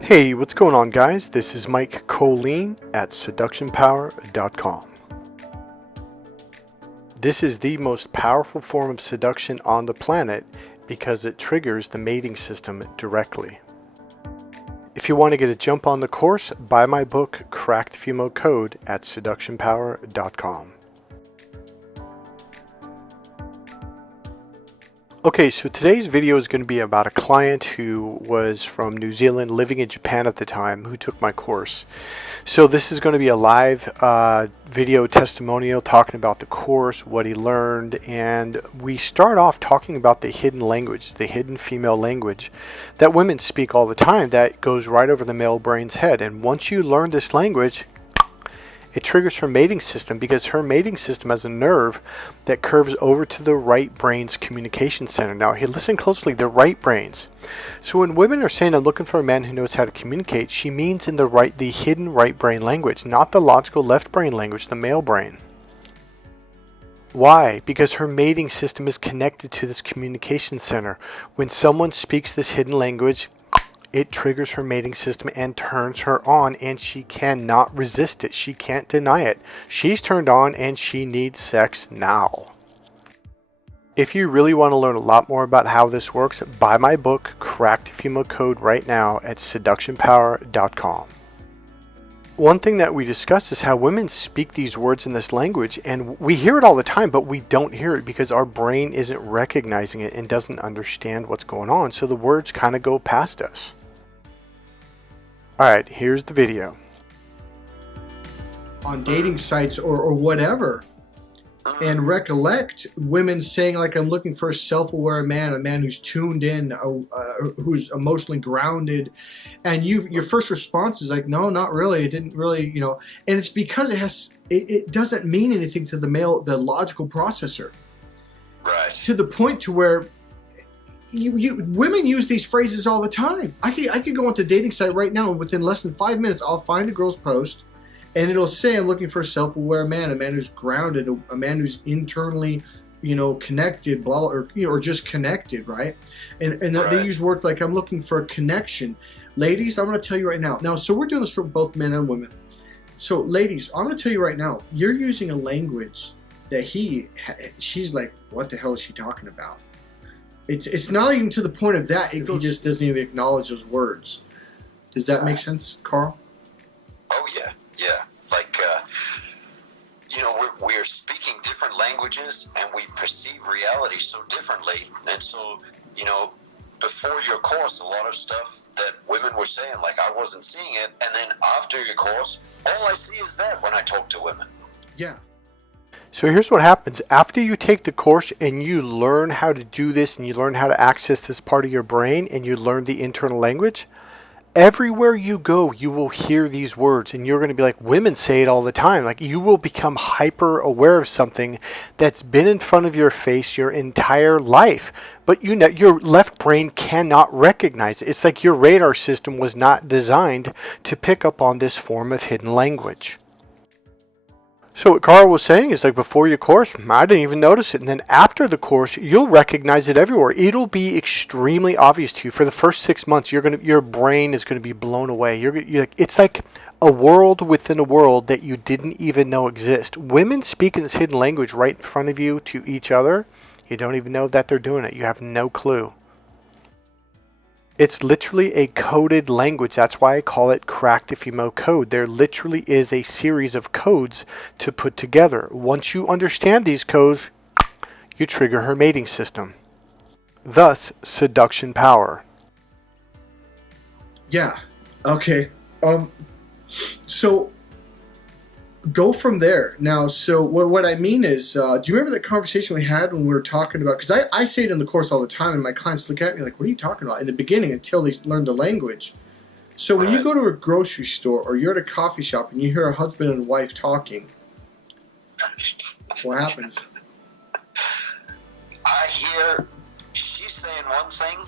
Hey, what's going on, guys? This is Mike Kollin at seductionpower.com. This is the most powerful form of seduction on the planet because it triggers the mating system directly. If you want to get a jump on the course, buy my book, Crack the Female Code, at seductionpower.com. Okay, so today's video is going to be about a client who was from New Zealand, living in Japan at the time, who took my course. So this is going to be a live video testimonial talking about the course, what he learned, and we start off talking about the hidden language, the hidden female language that women speak all the time that goes right over the male brain's head. And once you learn this language, it triggers her mating system because her mating system has a nerve that curves over to the right brain's communication center. Now, here, listen closely, the right brains. So when women are saying, I'm looking for a man who knows how to communicate, she means in the hidden right brain language, not the logical left brain language, the male brain. Why? Because her mating system is connected to this communication center. When someone speaks this hidden language, it triggers her mating system and turns her on, and she cannot resist it. She can't deny it. She's turned on and she needs sex now. If you really want to learn a lot more about how this works, buy my book, Crack the Female Code, right now at seductionpower.com. One thing that we discussed is how women speak these words in this language, and we hear it all the time, but we don't hear it because our brain isn't recognizing it and doesn't understand what's going on, so the words kind of go past us. Alright, here's the video. On dating sites or whatever, and recollect women saying, like, I'm looking for a self-aware man, a man who's tuned in, who's emotionally grounded, and your first response is like, no, not really, it didn't really, and it's because it doesn't mean anything to the logical processor, right? To the point to where women use these phrases all the time. I could go onto a dating site right now, and within less than 5 minutes, I'll find a girl's post, and it'll say, I'm looking for a self-aware man, a man who's grounded, a man who's internally, connected, blah, or just connected, right? And right. They use words like, I'm looking for a connection. Ladies, I'm going to tell you right now. Now, so we're doing this for both men and women. So, ladies, I'm going to tell you right now, you're using a language that she's like, what the hell is she talking about? It's not even to the point of that. He just doesn't even acknowledge those words. Does that make sense, Karl? Oh, yeah. Like, we're speaking different languages and we perceive reality so differently. And so, before your course, a lot of stuff that women were saying, like, I wasn't seeing it. And then after your course, all I see is that when I talk to women. Yeah. So here's what happens. After you take the course and you learn how to do this and you learn how to access this part of your brain and you learn the internal language, everywhere you go, you will hear these words and you're going to be like, women say it all the time. Like, you will become hyper aware of something that's been in front of your face your entire life. But your left brain cannot recognize it. It's like your radar system was not designed to pick up on this form of hidden language. So what Karl was saying is, like, before your course, I didn't even notice it. And then after the course, you'll recognize it everywhere. It'll be extremely obvious to you. For the first 6 months, your brain is going to be blown away. It's like a world within a world that you didn't even know exist. Women speak in this hidden language right in front of you to each other. You don't even know that they're doing it. You have no clue. It's literally a coded language. That's why I call it Crack the Female Code. There literally is a series of codes to put together. Once you understand these codes, you trigger her mating system. Thus, seduction power. Yeah. Okay. So go from there. Now, so what I mean is, do you remember that conversation we had when we were talking about, because I say it in the course all the time, and my clients look at me like, what are you talking about? In the beginning, until they learn the language. So when you go to a grocery store or you're at a coffee shop and you hear a husband and wife talking, what happens? I hear she's saying one thing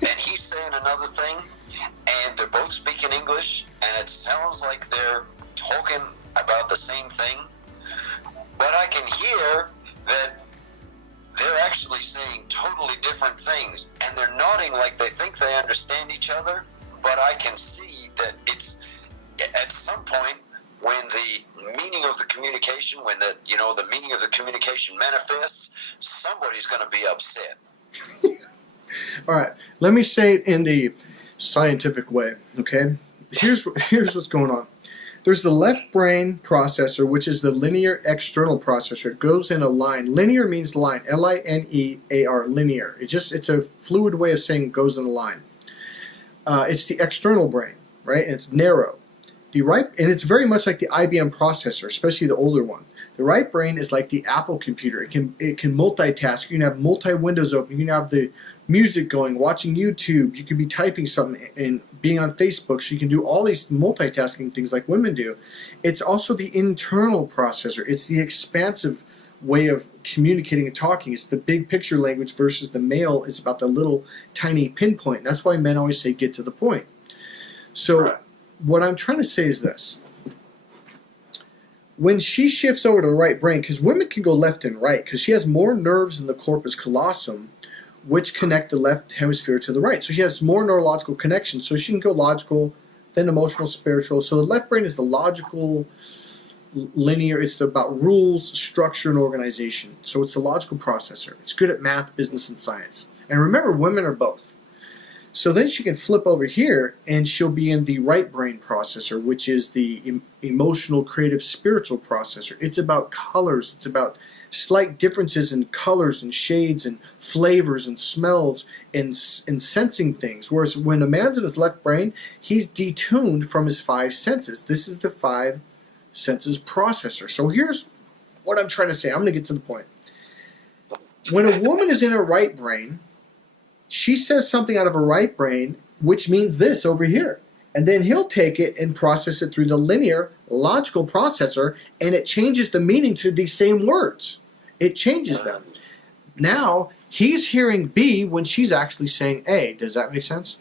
and he's saying another thing, and they're both speaking English, and it sounds like they're talking about the same thing, but I can hear that they're actually saying totally different things, and they're nodding like they think they understand each other, but I can see that it's at some point when the meaning of the communication, when the meaning of the communication manifests, somebody's going to be upset. All right, let me say it in the scientific way, okay? Here's what's going on. There's the left brain processor, which is the linear external processor. It goes in a line. Linear means line, L-I-N-E-A-R, linear. It's a fluid way of saying goes in a line. It's the external brain, right? And it's narrow. And it's very much like the IBM processor, especially the older one. The right brain is like the Apple computer. It can multitask. You can have multi-windows open. You can have the music going, watching YouTube. You can be typing something and being on Facebook. So you can do all these multitasking things like women do. It's also the internal processor. It's the expansive way of communicating and talking. It's the big picture language versus the male is about the little tiny pinpoint. And that's why men always say get to the point. So what I'm trying to say is this. When she shifts over to the right brain, because women can go left and right, because she has more nerves in the corpus callosum, which connect the left hemisphere to the right. So she has more neurological connections. So she can go logical, then emotional, spiritual. So the left brain is the logical, linear. It's about rules, structure, and organization. So it's the logical processor. It's good at math, business, and science. And remember, women are both. So then she can flip over here, and she'll be in the right brain processor, which is the emotional, creative, spiritual processor. It's about colors. It's about slight differences in colors and shades and flavors and smells and sensing things. Whereas when a man's in his left brain, he's detuned from his five senses. This is the five senses processor. So here's what I'm trying to say. I'm going to get to the point. When a woman is in her right brain, she says something out of her right brain, which means this over here. And then he'll take it and process it through the linear logical processor, and it changes the meaning to these same words. It changes them. Now, he's hearing B when she's actually saying A. Does that make sense?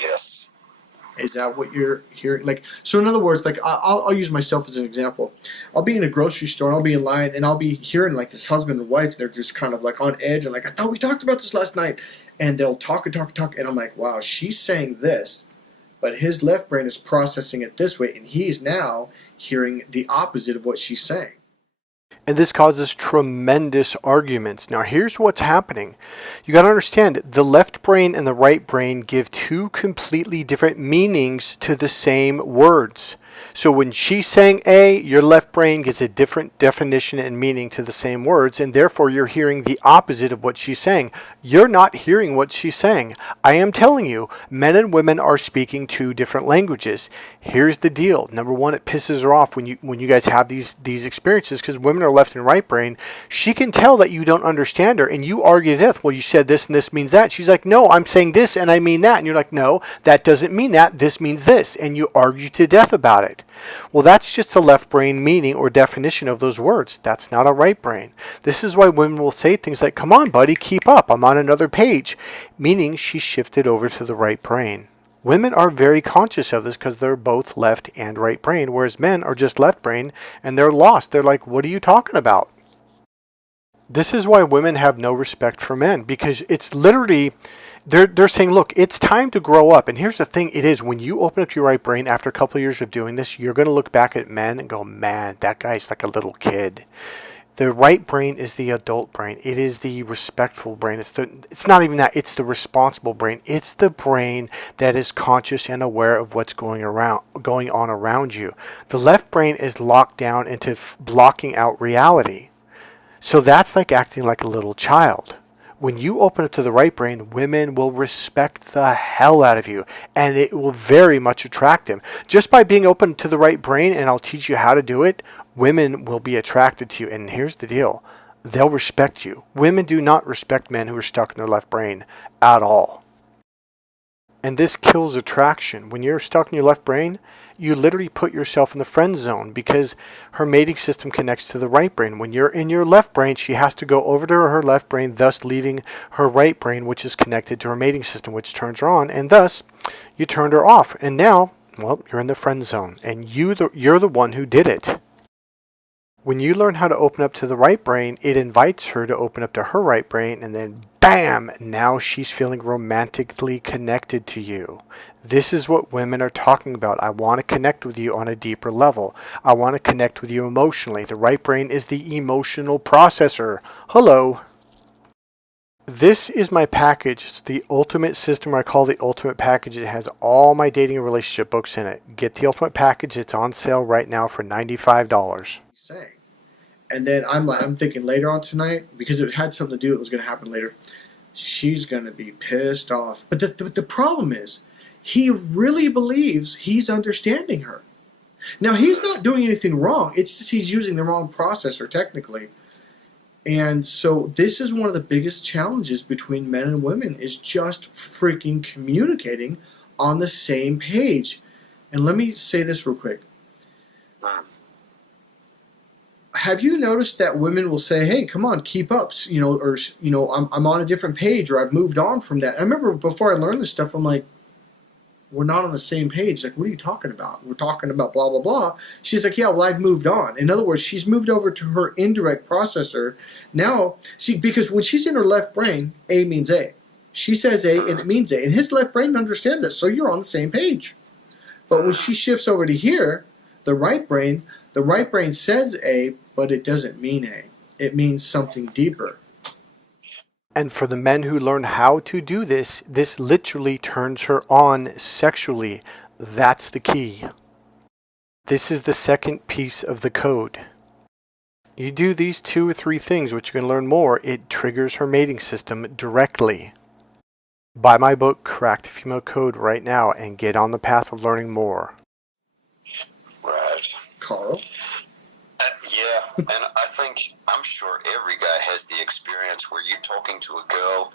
Yes. Is that what you're hearing? So in other words, I'll use myself as an example. I'll be in a grocery store, and I'll be in line, and I'll be hearing this husband and wife, they're just kind of on edge, and I thought we talked about this last night. And they'll talk and talk and talk, and I'm like, wow, she's saying this, but his left brain is processing it this way, and he's now hearing the opposite of what she's saying. And this causes tremendous arguments. Now, here's what's happening. You got to understand, the left brain and the right brain give two completely different meanings to the same words. So when she's saying A, your left brain gets a different definition and meaning to the same words, and therefore you're hearing the opposite of what she's saying. You're not hearing what she's saying. I am telling you, men and women are speaking two different languages. Here's the deal. Number one, it pisses her off when you guys have these experiences, because women are left and right brain. She can tell that you don't understand her, and you argue to death. Well, you said this and this means that. She's like, no, I'm saying this and I mean that. And you're like, no, that doesn't mean that. This means this. And you argue to death about it. Well, that's just a left brain meaning or definition of those words. That's not a right brain. This is why women will say things like, come on, buddy, keep up. I'm on another page. Meaning she shifted over to the right brain. Women are very conscious of this because they're both left and right brain, whereas men are just left brain and they're lost. They're like, what are you talking about? This is why women have no respect for men, because it's literally, they're saying, look, it's time to grow up. And here's the thing, it is, when you open up your right brain after a couple of years of doing this, you're going to look back at men and go, man, that guy's like a little kid. The right brain is the adult brain. It is the respectful brain. It's not even that. It's the responsible brain. It's the brain that is conscious and aware of what's going on around you. The left brain is locked down into blocking out reality. So that's like acting like a little child. When you open it to the right brain, women will respect the hell out of you, and it will very much attract them. Just by being open to the right brain, and I'll teach you how to do it, women will be attracted to you. And here's the deal. They'll respect you. Women do not respect men who are stuck in their left brain at all. And this kills attraction. When you're stuck in your left brain, you literally put yourself in the friend zone, because her mating system connects to the right brain. When you're in your left brain, she has to go over to her left brain, thus leaving her right brain, which is connected to her mating system, which turns her on, and thus you turned her off. And now, well, you're in the friend zone, and you're the one who did it. When you learn how to open up to the right brain, it invites her to open up to her right brain, and then bam, now she's feeling romantically connected to you. This is what women are talking about. I want to connect with you on a deeper level. I want to connect with you emotionally. The right brain is the emotional processor. Hello. This is my package. It's the ultimate system, or I call the ultimate package. It has all my dating and relationship books in it. Get the ultimate package. It's on sale right now for $95. Saying. And then I'm thinking later on tonight, because it had something to do with what was going to happen later, she's going to be pissed off. But the problem is, he really believes he's understanding her. Now, he's not doing anything wrong. It's just he's using the wrong processor, technically. And so this is one of the biggest challenges between men and women, is just freaking communicating on the same page. And let me say this real quick. Have you noticed that women will say, "Hey, come on, keep up," or I'm on a different page, or I've moved on from that. I remember before I learned this stuff, I'm like, we're not on the same page. Like, what are you talking about? We're talking about blah, blah, blah. She's like, yeah, well, I've moved on. In other words, she's moved over to her indirect processor. Now, see, because when she's in her left brain, A means A. She says A, and it means A. And his left brain understands that, so you're on the same page. But when she shifts over to here, the right brain says A, but it doesn't mean A. It means something deeper. And for the men who learn how to do this, this literally turns her on sexually. That's the key. This is the second piece of the code. You do these 2 or 3 things, which you're going to learn more, it triggers her mating system directly. Buy my book, Crack the Female Code, right now and get on the path of learning more. Right. Karl? Yeah, and I'm sure every guy has the experience where you're talking to a girl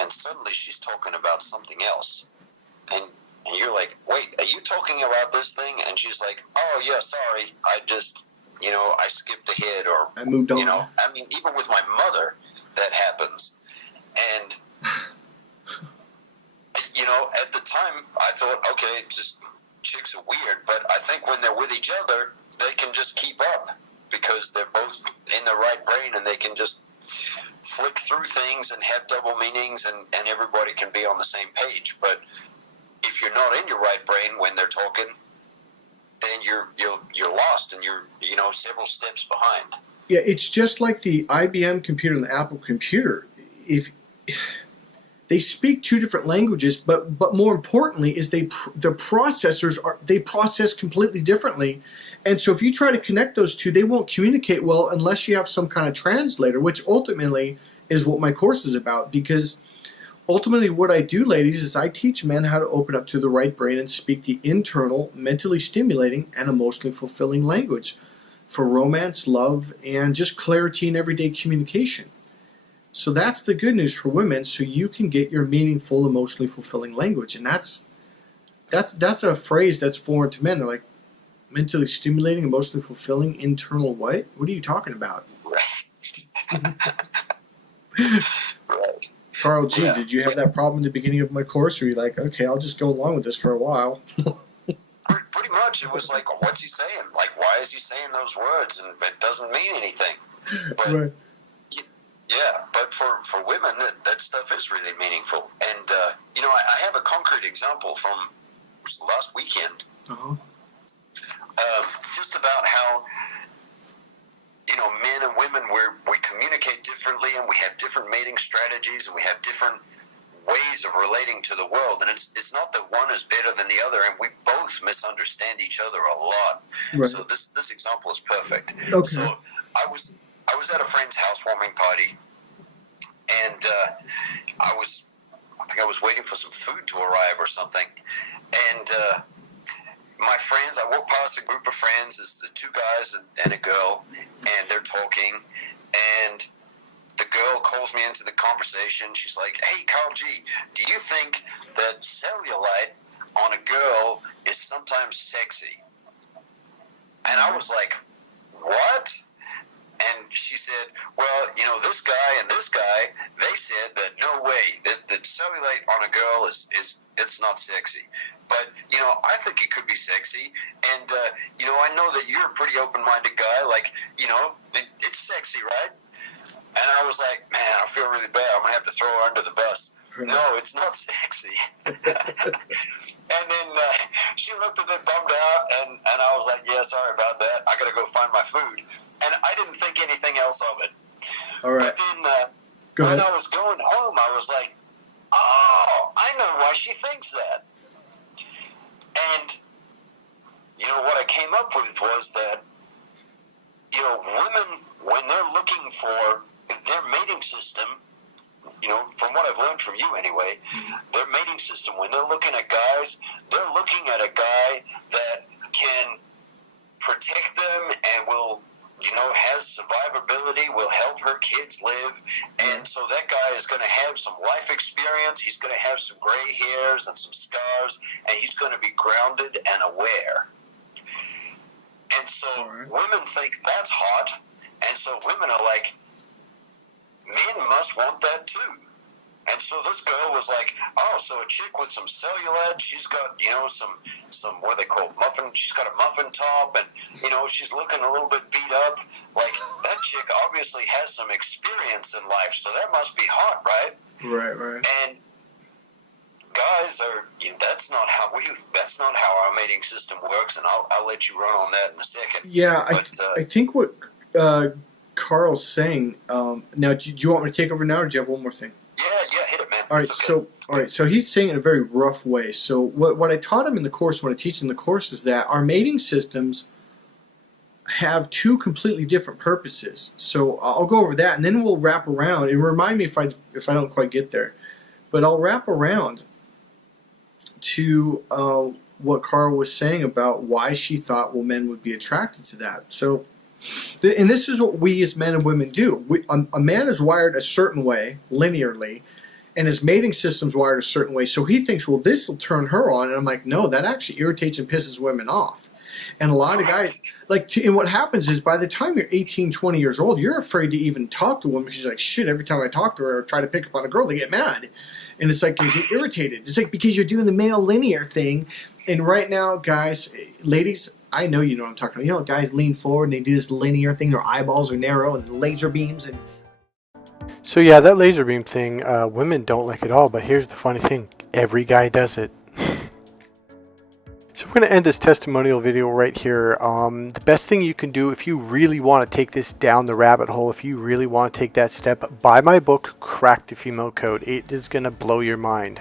and suddenly she's talking about something else. And you're like, wait, are you talking about this thing? And she's like, oh, yeah, sorry, I just, I skipped ahead, or I moved on. Even with my mother, that happens. And, at the time, I thought, okay, just chicks are weird, but I think when they're with each other, they can just keep up because they're both in the right brain and they can just flick through things and have double meanings, and everybody can be on the same page. But if you're not in your right brain when they're talking, then you're lost and you're several steps behind. Yeah, it's just like the IBM computer and the Apple computer. If they speak 2 different languages, but more importantly is the processors they process completely differently. And so if you try to connect those 2, they won't communicate well unless you have some kind of translator, which ultimately is what my course is about. Because ultimately what I do, ladies, is I teach men how to open up to the right brain and speak the internal, mentally stimulating, and emotionally fulfilling language for romance, love, and just clarity in everyday communication. So that's the good news for women, so you can get your meaningful, emotionally fulfilling language. And that's a phrase that's foreign to men. They're like, mentally stimulating, emotionally fulfilling, internal what? What are you talking about? Right. Karl G, Did you have that problem in the beginning of my course, or are you like, okay, I'll just go along with this for a while? Pretty much. It was like, what's he saying? Like, why is he saying those words? And it doesn't mean anything. But, right. Yeah, but for women, that stuff is really meaningful. And, I have a concrete example from last weekend. Uh-huh. Just about how, men and women, we communicate differently, and we have different mating strategies, and we have different ways of relating to the world. And it's not that one is better than the other, and we both misunderstand each other a lot. Right. So this example is perfect. Okay. So I was at a friend's housewarming party, and I think I was waiting for some food to arrive or something, and my friends, I walked past a group of friends, it's the 2 guys and a girl, and they're talking, and the girl calls me into the conversation. She's like, hey, Karl G, do you think that cellulite on a girl is sometimes sexy? And I was like, what? And she said, well, this guy and this guy, they said that no way, that cellulite on a girl is it's not sexy. But, I think it could be sexy. And, I know that you're a pretty open-minded guy. Like, it's sexy, right? And I was like, man, I feel really bad. I'm going to have to throw her under the bus. No, it's not sexy. And then she looked a bit bummed out, and I was like, yeah, sorry about that. I got to go find my food. And I didn't think anything else of it. All right. But then when I was going home, I was like, oh, I know why she thinks that. And, what I came up with was that, women, when they're looking for their mating system, from what I've learned from you anyway, their mating system, when they're looking at guys, they're looking at a guy that can protect them and will, has survivability, will help her kids live. And so that guy is going to have some life experience. He's going to have some gray hairs and some scars, and he's going to be grounded and aware. And so women think that's hot. And so women are like, men must want that too. And so this girl was like, oh, so a chick with some cellulite, she's got, some what they call muffin, she's got a muffin top, and, she's looking a little bit beat up. Like, that chick obviously has some experience in life, so that must be hot, right? Right. And guys are, that's not how our mating system works, and I'll let you run on that in a second. Yeah, but, I think what Karl's saying, now, do you want me to take over now, or do you have one more thing? Yeah, hit it, man. All right, so he's saying it in a very rough way. So what I taught him in the course, what I teach in the course, is that our mating systems have two completely different purposes. So I'll go over that, and then we'll wrap around. And remind me if I don't quite get there, but I'll wrap around to what Karl was saying about why she thought men would be attracted to that. So. And this is what we as men and women do. A man is wired a certain way, linearly, and his mating system's wired a certain way. So he thinks, well, this will turn her on. And I'm like, no, that actually irritates and pisses women off. And a lot of guys, and what happens is by the time you're 18, 20 years old, you're afraid to even talk to a woman. She's like, shit, every time I talk to her or try to pick up on a girl, they get mad. And it's like you get irritated. It's like because you're doing the male linear thing. And right now, guys, ladies, I know you know what I'm talking about. Guys lean forward and they do this linear thing. Their eyeballs are narrow and laser beams. And So yeah, that laser beam thing, women don't like it all. But here's the funny thing. Every guy does it. So we're going to end this testimonial video right here. The best thing you can do if you really want to take this down the rabbit hole, if you really want to take that step, buy my book, Crack the Female Code. It is going to blow your mind.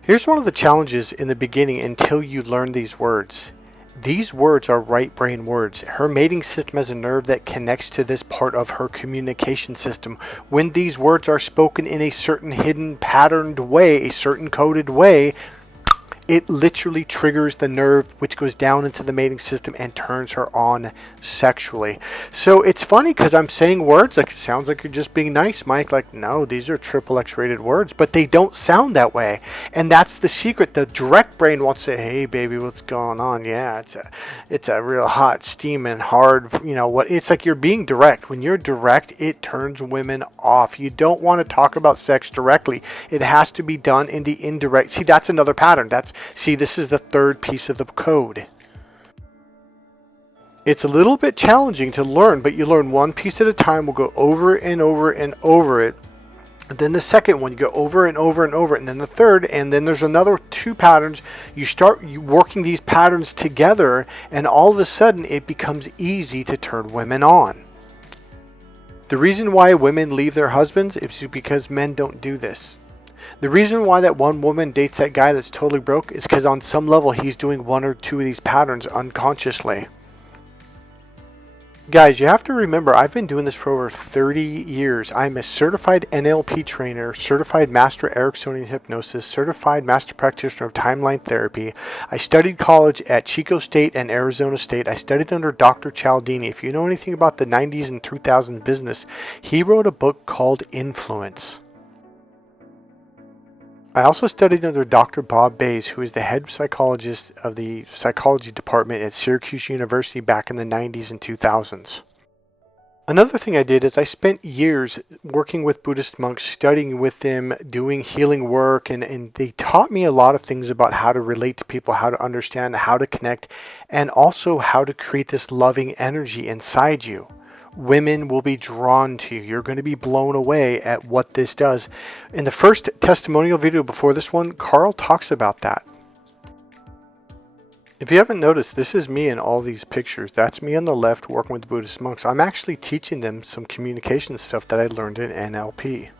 Here's one of the challenges in the beginning until you learn these words. These words are right brain words. Her mating system has a nerve that connects to this part of her communication system. When these words are spoken in a certain hidden patterned way, a certain coded way, it literally triggers the nerve which goes down into the mating system and turns her on sexually. So it's funny because I'm saying words like it sounds like you're just being nice, Mike. Like, no, these are triple X rated words, but they don't sound that way. And that's the secret. The direct brain wants to say, hey baby, what's going on? Yeah, it's a real hot, steaming, hard, what it's like you're being direct. When you're direct, it turns women off. You don't want to talk about sex directly. It has to be done in the indirect. See, that's another pattern. See, this is the third piece of the code. It's a little bit challenging to learn, but you learn one piece at a time. We'll go over and over and over it. And then the second one, you go over and over and over it. And then the third, and then there's another two patterns. You start working these patterns together, and all of a sudden it becomes easy to turn women on. The reason why women leave their husbands is because men don't do this. The reason why that one woman dates that guy that's totally broke is because on some level he's doing one or two of these patterns unconsciously. Guys, you have to remember, I've been doing this for over 30 years. I'm a certified NLP trainer, certified master Ericksonian hypnosis, certified master practitioner of timeline therapy. I studied college at Chico State and Arizona State. I studied under Dr. Cialdini. If you know anything about the 90s and 2000s business, he wrote a book called Influence. I also studied under Dr. Bob Bays, who is the head psychologist of the psychology department at Syracuse University back in the 90s and 2000s. Another thing I did is I spent years working with Buddhist monks, studying with them, doing healing work, and they taught me a lot of things about how to relate to people, how to understand, how to connect, and also how to create this loving energy inside you. Women will be drawn to you. You're going to be blown away at what this does. In the first testimonial video before this one, Karl talks about that. If you haven't noticed, this is me in all these pictures. That's me on the left working with Buddhist monks. I'm actually teaching them some communication stuff that I learned in NLP.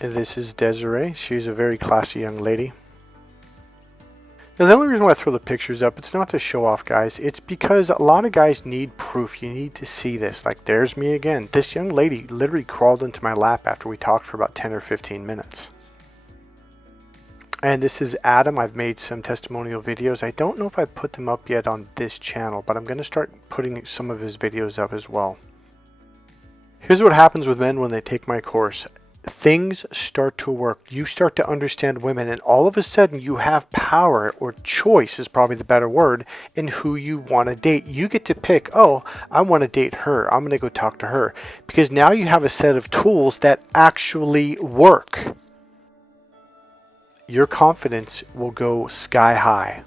And this is Desiree. She's a very classy young lady. Now, the only reason why I throw the pictures up, it's not to show off, guys. It's because a lot of guys need proof. You need to see this. Like, there's me again. This young lady literally crawled into my lap after we talked for about 10 or 15 minutes. And this is Adam. I've made some testimonial videos. I don't know if I put them up yet on this channel, but I'm going to start putting some of his videos up as well. Here's what happens with men when they take my course. Things start to work. You start to understand women, and all of a sudden you have power, or choice is probably the better word, in who you want to date. You get to pick, oh, I want to date her. I'm going to go talk to her. Because now you have a set of tools that actually work. Your confidence will go sky high.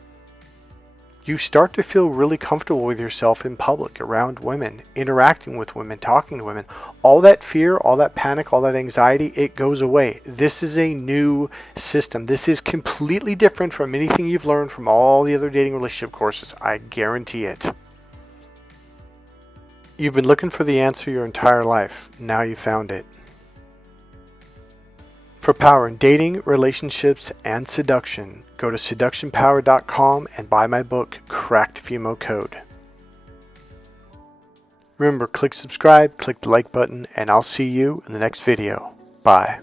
You start to feel really comfortable with yourself in public, around women, interacting with women, talking to women. All that fear, all that panic, all that anxiety, it goes away. This is a new system. This is completely different from anything you've learned from all the other dating relationship courses. I guarantee it. You've been looking for the answer your entire life. Now you found it. For power in dating, relationships, and seduction, go to seductionpower.com and buy my book, Cracked Female Code. Remember, click subscribe, click the like button, and I'll see you in the next video. Bye.